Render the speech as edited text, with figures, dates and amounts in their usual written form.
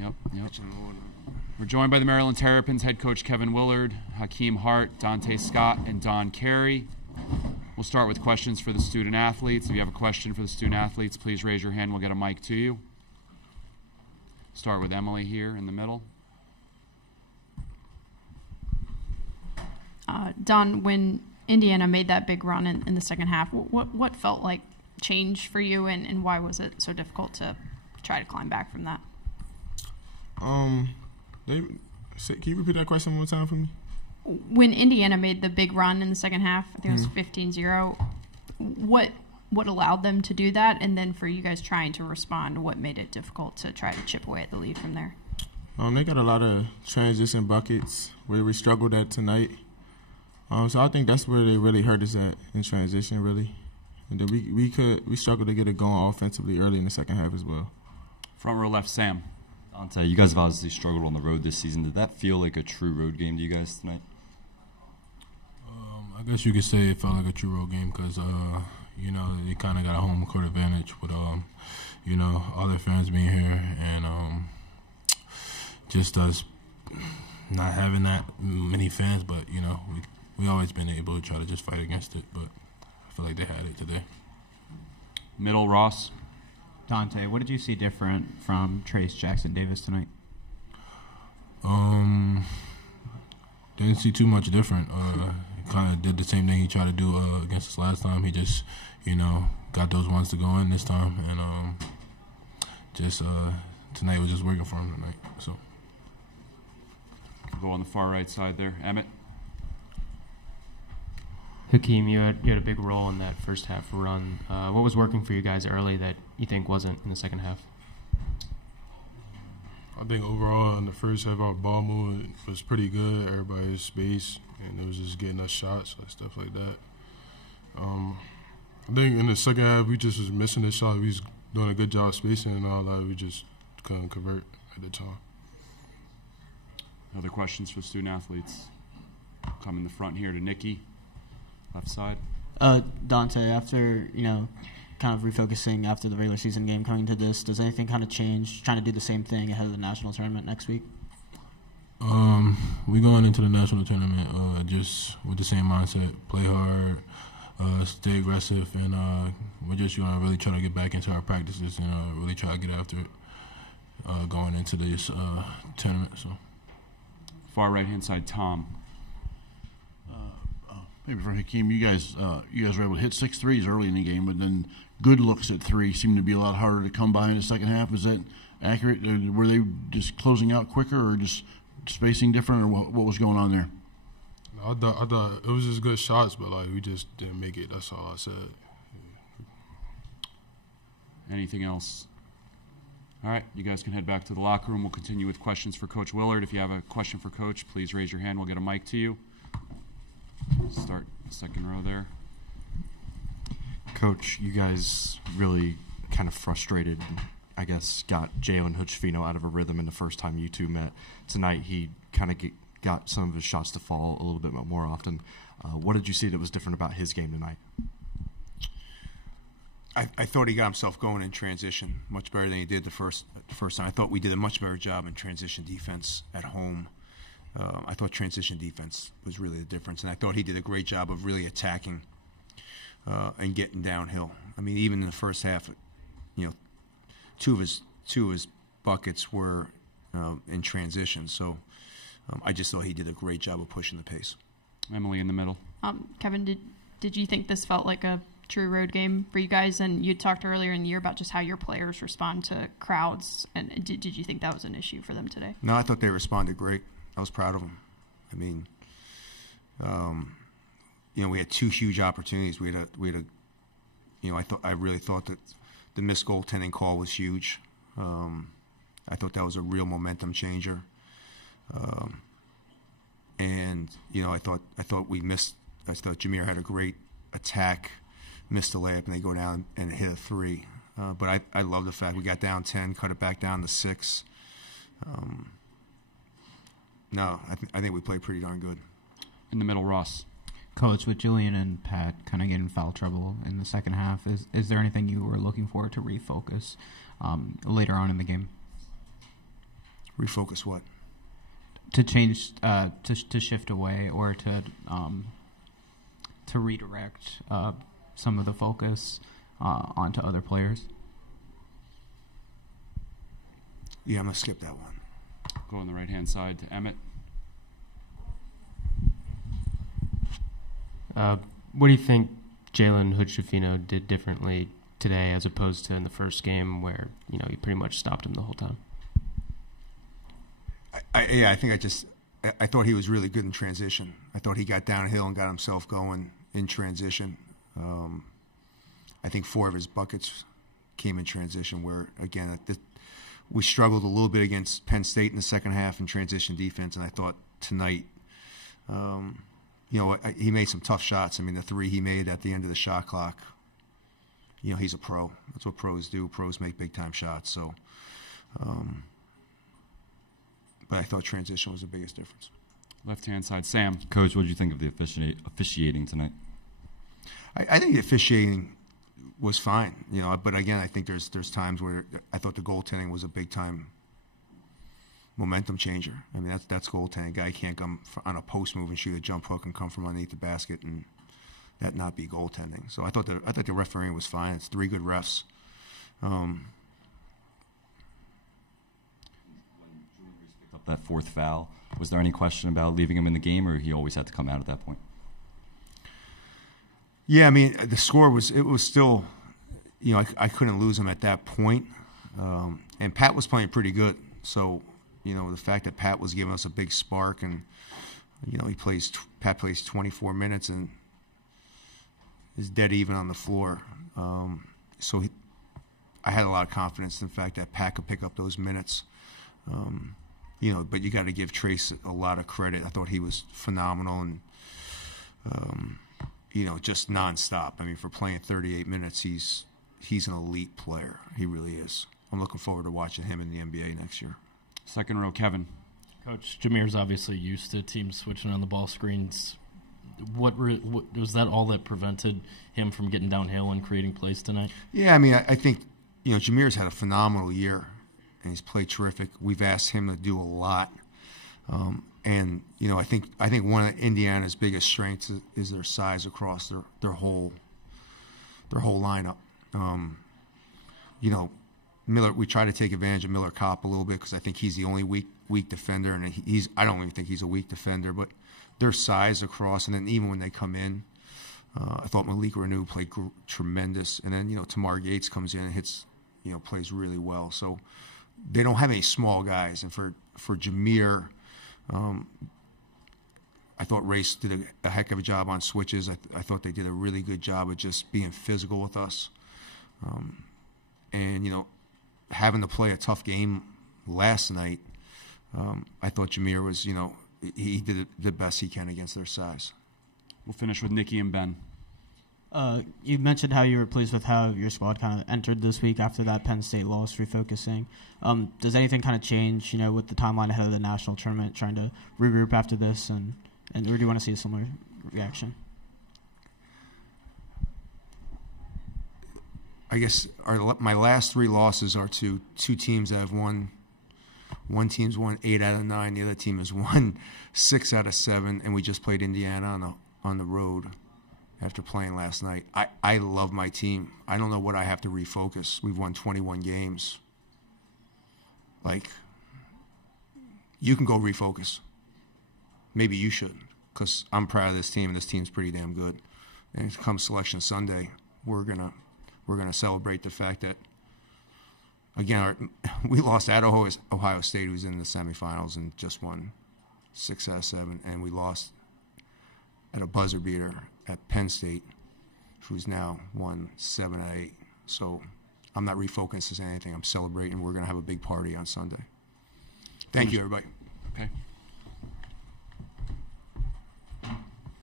Yep. We're joined by the Maryland Terrapins head coach Kevin Willard, Hakeem Hart, Dante Scott, and Don Carey. We'll start with questions for the student athletes. If you have a question for the student athletes, please raise your hand. We'll get a mic to you. Start with Emily here in the middle. Don, when Indiana made that big run in the second half, what felt like change for you, and why was it so difficult to try to climb back from that? Can you repeat that question one more time for me? When Indiana made the big run in the second half, I think it was 15-0, what allowed them to do that? And then for you guys trying to respond, what made it difficult to try to chip away at the lead from there? They got a lot of transition buckets where we struggled at tonight. So I think that's where they really hurt us at in transition, really. And then we struggled to get it going offensively early in the second half as well. Front row left, Sam. Dante, you guys have obviously struggled on the road this season. Did that feel like a true road game to you guys tonight? I guess you could say it felt like a true road game because, they kind of got a home court advantage with, all their fans being here and just us not having that many fans. But, we always been able to try to just fight against it. But I feel like they had it today. Middle, Ross. Dante, what did you see different from Trayce Jackson-Davis tonight? Didn't see too much different. Kind of did the same thing he tried to do against us last time. He just, got those ones to go in this time, and tonight was just working for him tonight. So. Go on the far right side there, Emmett. Hakeem, you had a big role in that first half run. What was working for you guys early that you think wasn't in the second half? I think overall in the first half, our ball movement was pretty good. Everybody had space, and it was just getting us shots and stuff like that. I think in the second half, we just was missing the shot. We was doing a good job spacing and all that. We just couldn't convert at the time. Other questions for student athletes? Come in the front here to Nikki. Left side. Dante, after, kind of refocusing after the regular season game coming to this, does anything kind of change, trying to do the same thing ahead of the national tournament next week? We going into the national tournament just with the same mindset, play hard, stay aggressive, and we're just going to really try to get back into our practices, really try to get after it going into this tournament. So, far right-hand side, Tom. Maybe for Hakeem, you guys were able to hit 6 threes early in the game, but then good looks at 3 seemed to be a lot harder to come by in the second half. Is that accurate? Were they just closing out quicker, or just spacing different, or what was going on there? I thought it was just good shots, but we just didn't make it. That's all I said. Anything else? All right, you guys can head back to the locker room. We'll continue with questions for Coach Willard. If you have a question for Coach, please raise your hand. We'll get a mic to you. Start the second row there. Coach, you guys really kind of frustrated, I guess, got Jalen Hood-Schifino out of a rhythm in the first time you two met. Tonight he kind of got some of his shots to fall a little bit more often. What did you see that was different about his game tonight? I thought he got himself going in transition much better than he did the first time. I thought we did a much better job in transition defense at home. I thought transition defense was really the difference, and I thought he did a great job of really attacking and getting downhill. I mean, even in the first half, two of his buckets were in transition. So I just thought he did a great job of pushing the pace. Emily in the middle. Kevin, did you think this felt like a true road game for you guys? And you talked earlier in the year about just how your players respond to crowds, and did you think that was an issue for them today? No, I thought they responded great. I was proud of them. I mean, we had 2 huge opportunities. We had I really thought that the missed goaltending call was huge. I thought that was a real momentum changer. And I thought we missed. I thought Jameer had a great attack, missed a layup, and they go down and hit a 3. But I love the fact we got down 10, cut it back down to 6. No, I think we played pretty darn good. In the middle, Ross. Coach, with Julian and Pat kind of getting foul trouble in the second half, is there anything you were looking for to refocus later on in the game? Refocus what? To change, to shift away, or to redirect some of the focus onto other players. Yeah, I'm going to skip that one. Go on the right-hand side to Emmett. What do you think Jalen Hood-Schifino did differently today as opposed to in the first game where, you pretty much stopped him the whole time? I think I thought he was really good in transition. I thought he got downhill and got himself going in transition. I think 4 of his buckets came in transition where, again, we struggled a little bit against Penn State in the second half in transition defense, and I thought tonight, he made some tough shots. I mean, the 3 he made at the end of the shot clock, he's a pro. That's what pros do. Pros make big-time shots. So, but I thought transition was the biggest difference. Left-hand side, Sam. Coach, what did you think of the officiating tonight? I think the officiating was fine, but again, I think there's times where I thought the goaltending was a big-time momentum changer. I mean, that's goaltending. A guy can't come on a post move and shoot a jump hook and come from underneath the basket and that not be goaltending. So I thought the refereeing was fine. It's 3 good refs. Up that 4th foul, was there any question about leaving him in the game, or he always had to come out at that point? Yeah, I mean, the score was still, I couldn't lose him at that point. And Pat was playing pretty good. So, the fact that Pat was giving us a big spark and, Pat plays 24 minutes and is dead even on the floor. So I had a lot of confidence in the fact that Pat could pick up those minutes. But you got to give Trace a lot of credit. I thought he was phenomenal and, just nonstop. I mean, for playing 38 minutes, he's an elite player. He really is. I'm looking forward to watching him in the NBA next year. Second row, Kevin. Coach, Jameer's obviously used to teams switching on the ball screens. What was that all that prevented him from getting downhill and creating plays tonight? Yeah, I mean, I think, Jameer's had a phenomenal year, and he's played terrific. We've asked him to do a lot. And I think one of Indiana's biggest strengths is their size across their whole lineup. Miller. We try to take advantage of Miller Kopp a little bit because I think he's the only weak defender, and I don't even think he's a weak defender. But their size across, and then even when they come in, I thought Malik Renew played tremendous, and then Tamar Gates comes in and hits, plays really well. So they don't have any small guys, and for Jameer. I thought Race did a heck of a job on switches. I thought they did a really good job of just being physical with us. And, having to play a tough game last night, I thought Jameer was, he did the best he can against their size. We'll finish with Nikki and Ben. You mentioned how you were pleased with how your squad kind of entered this week after that Penn State loss, refocusing. Does anything kind of change, with the timeline ahead of the national tournament, trying to regroup after this, and or do you want to see a similar reaction? I guess my last 3 losses are to 2 teams that have won. One team's won 8 out of 9. The other team has won 6 out of 7, and we just played Indiana on the road. After playing last night, I love my team. I don't know what I have to refocus. We've won 21 games. You can go refocus. Maybe you should, because I'm proud of this team, and this team's pretty damn good. And come Selection Sunday, we're gonna celebrate the fact that, again, we lost at Ohio State, who's in the semifinals, and just won 6 out of 7, and we lost at a buzzer beater at Penn State, who's now won 7 out of 8. So I'm not refocusing anything. I'm celebrating. We're going to have a big party on Sunday. Thank you, everybody. Okay.